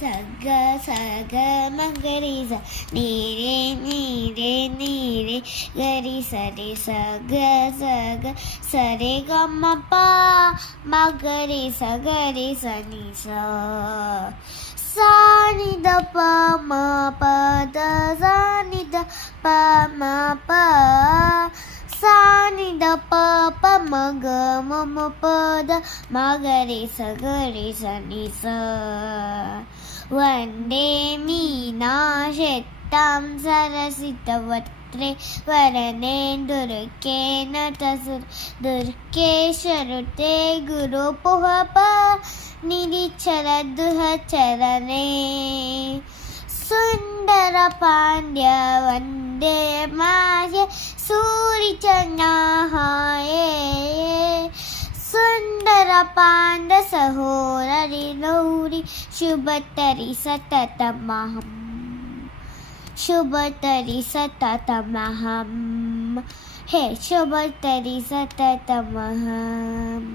ಸಗ ಸಗ ಮಗರಿ ಸ ನೀರೆ ನೀರೆ ನೀರೆ ಗರಿ ಸರಿ ಸಗ ಸಗ ಸರೆ ಗಮ ಪ ಮಗರಿ ಸಗರಿ ಸನಿ ಸ ಸಾನಿ ದ ಪ ಮ ಪ ದ ಸಾನಿ ದ ಪ ಮ ಪ ಸಾನಿ ದ ಪ ಪ ಮ ಗ ಮ ಮ ಪ ದ ಮ ಗ ರಿ ಸ ಗ ರಿ ಸ ನಿ ಸ ವಂದೇ ಮೀನಾಶೆಟ್ಟಾಂ ಸರಸಿತವಕ್ತ್ರೇ ವರನೇಂದುರ್ಕೆ ನಟಸುರ ದುರ್ಗೆ ಶರುತೆ ಗುರು ಪುಹಪ ನಿರಿಚರ ದುಹಚರನೆ ಸುಂದರ ಪಾಂಡ್ಯ ವಂದೇ ಮಾಯ ಸೂರಿ ಚನ್ನಾಹಾಯೇ ಸುಂದರ ಪಾಂಡ ಸಹೋದರಿ ಗೌರಿ ಶುಭತರಿ ಸತತಮಹಂ ಶುಭತರಿ ಸತತಮಹಂ ಹೇ ಶುಭತರಿ ಸತತಮಹಂ.